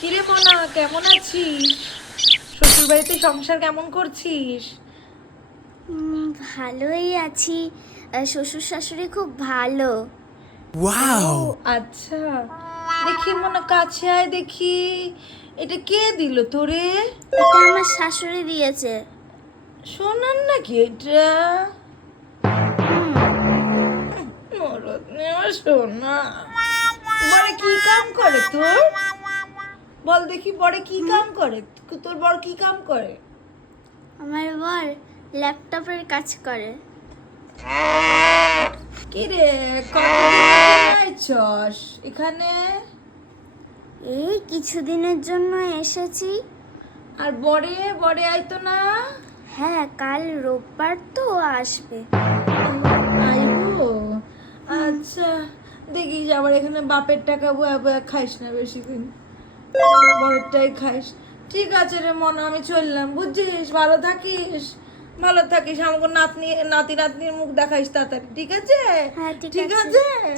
কিরে মোনা, কেমন আছিস? শ্বশুর বাড়িতে সংসার কেমন করছিস? ভালোই আছি। শ্বশুর শাশুড়ি খুব ভালো। ও আচ্ছা, দেখি মোনা কাছে আয় দেখি। এটা কে দিল তোরে? এটা আমার শাশুড়ি দিয়েছে। সোনার নাকি এটা? মরদ নেওয়া সোনা। বড় কি কাম করে তোর? বল দেখি, বড় কি কাম করে? তোর বড় কি কাম করে? আমার বর ল্যাপটপের কাজ করে। কি রে, কতদিন আইছস এখানে? এই কিছুদিনের জন্য এসেছি। আর বড়ে বড়ে আইতো না? হ্যাঁ, কাল রোববার তো আসবে। আইবো। আচ্ছা, দেখিস আবার এখানে বাপের টাকা বয়া বয়া খাইস না বেশি দিন, বড়টাই খাইস। ঠিক আছে রে মনা, আমি চললাম, বুঝছিস? ভালো থাকিস, ভালো থাকিস। আমাকে নাতনি নাতি নাতনির মুখ দেখাইস তাড়াতাড়ি, ঠিক আছে? হ্যাঁ, ঠিক ঠিক আছে। আছে।